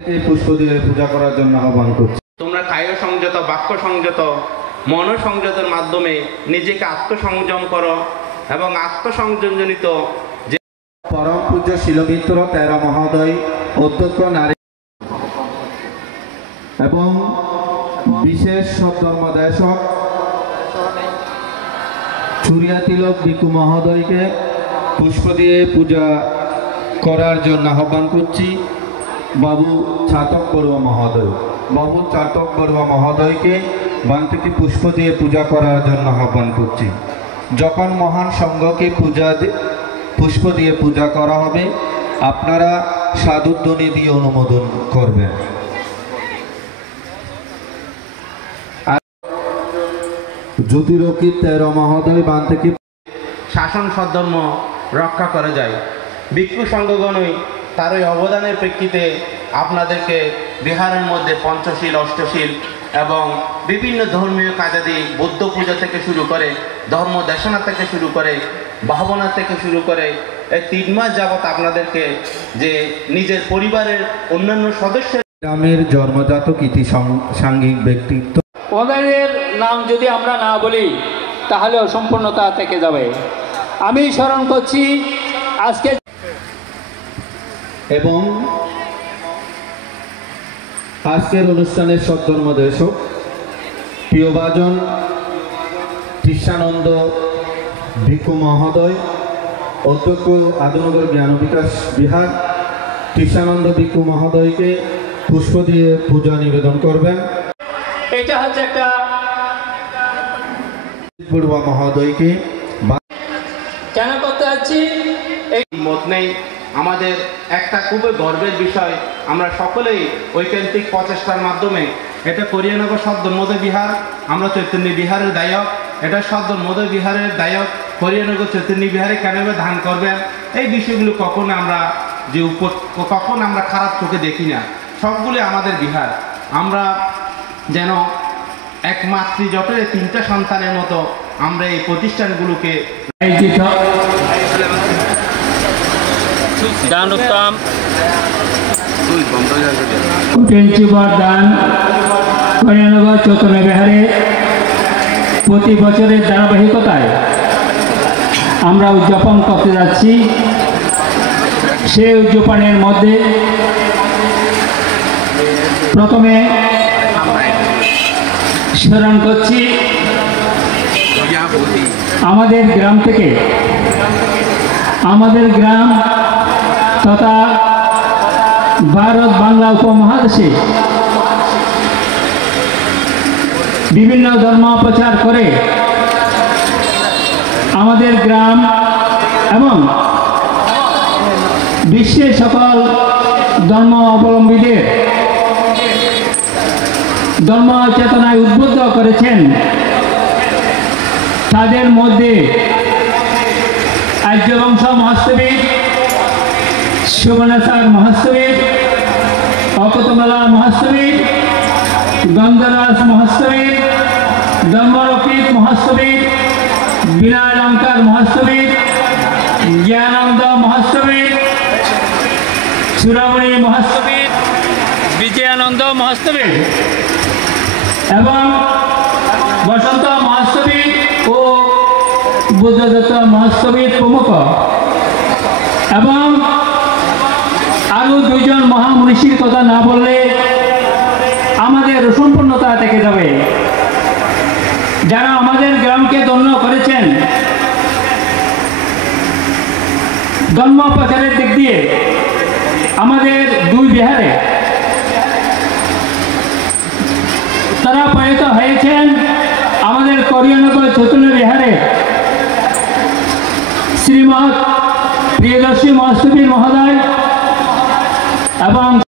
পুষ্প দিয়ে পূজা করার জন্য আহ্বান করছি। তোমরা কায় সংযত, বাক্য সংযত, মন সংযতের মাধ্যমে নিজেকে আত্মসংযম করো এবং আত্মসংযমজনিত যে পরম পূজ্য শিলমিত্র তেরা মহোদয়, অধ্যক্ষ নারী এবং বিশেষ ধর্মদেশক চুরিয়া তিলক ভিক্ষু মহোদয়কে পুষ্প দিয়ে পূজা করার জন্য আহ্বান করছি। বাবু চাতক বড়ুয়া মহোদয়কে বান থেকে পুষ্প দিয়ে পূজা করার জন্য আহ্বান করছি। যখন মহান সংঘকে পুষ্প দিয়ে পূজা করা হবে, আপনারা সাধুধ্বনি দিয়ে অনুমোদন করবেন। জ্যোতিরক্ষিত তেরা মহোদয় বান থেকে শাসন সদ্ধর্ম রক্ষা করা যায়। ভিক্ষু সংঘগণই তার ওই অবদানের প্রেক্ষিতে আপনাদেরকে বিহারের মধ্যে পঞ্চশীল, অষ্টশীল এবং বিভিন্ন ধর্মীয় কাজাদি, বৌদ্ধ পূজা থেকে শুরু করে, ধর্ম দেশনা থেকে শুরু করে, ভাবনা থেকে শুরু করে এই 3 মাস যাবৎ আপনাদেরকে যে নিজের পরিবারের অন্যান্য সদস্যের গ্রামের জন্মজাত কৃতি সাংঘিক ব্যক্তিত্ব, ওদের নাম যদি আমরা না বলি তাহলে অসম্পূর্ণতা থেকে যাবে। আমি স্মরণ করছি আজকে এবং আজকের অনুষ্ঠানের সদ্ধর্মদেশক প্রিয়ভাজন কৃষ্ণানন্দ ভিক্ষু মহোদয়, অধ্যক্ষ আদনগর জ্ঞান বিকাশ বিহার, কৃষ্ণানন্দ ভিক্ষু মহোদয়কে পুষ্প দিয়ে পূজা নিবেদন করবেন। এটা হচ্ছে একটা বড়ুয়া মহোদয়কে কেন করতে যাচ্ছি এই মত নেই। আমাদের একটা খুবই গর্বের বিষয়, আমরা সকলেই ঐকান্তিক প্রচেষ্টার মাধ্যমে এটা করিয়ানগর সদ্ধর্মোদয় বিহার, আমরা চৈতন্য বিহারের দায়ক, এটা সদ্ধর্মোদয় বিহারের দায়ক, করিয়ানগর চৈতন্য বিহারে কেন ধান করবেন, এই বিষয়গুলো কখনো আমরা কখনো আমরা খারাপ চোখে দেখি না। সবগুলো আমাদের বিহার। আমরা যেন এক মাতৃজঠরে 3টা সন্তানের মতো আমরা এই প্রতিষ্ঠানগুলোকে দান উত্তম দান করিয়ানগর চৈতন্য বিহারে প্রতি বছরের ধারাবাহিকতায় আমরা উদযাপন করতে যাচ্ছি। সেই উদযাপনের মধ্যে প্রথমে স্মরণ করছি আমাদের গ্রাম থেকে, আমাদের গ্রাম তথা ভারত বাংলা উপমহাদেশে বিভিন্ন ধর্ম প্রচার করে আমাদের গ্রাম এবং বিশ্বের সকল ধর্ম অবলম্বীদের ধর্ম চেতনায় উদ্বুদ্ধ করেছেন। তাদের মধ্যে আর্যবংশ মহাস্তবিদ, সুবর্ণসার মহাস্তবিদ, অকতমালা মহাস্তবিদ, গন্ধরাজ মহাস্তবিদ, ধর্মরক্ষিত মহাস্তবিদ, বিনয়ালঙ্কার মহাস্তবিদ, জ্ঞানানন্দ মহাস্তবিদ, চূড়ামণি মহাস্তবিদ, বিজয়ানন্দ মহাস্তবিদ এবং বসন্ত মহাস্তবিদ ও বুদ্ধদত্ত মহাস্তবিদ প্রমুখ এবং আরও 2 জন মহামনীষীর কথা না বললে আমাদের অসম্পূর্ণতা থেকে যাবে, যারা আমাদের গ্রামকে ধন্য করেছেন। ধর্ম প্রচারের দিক দিয়ে আমাদের 2 বিহারে তারা প্রয়াত হয়েছেন। আমাদের করিয়ানগর চৈতন্য বিহারে শ্রীমৎ প্রিয়দর্শী মহাস্তবীর মহোদয় এবং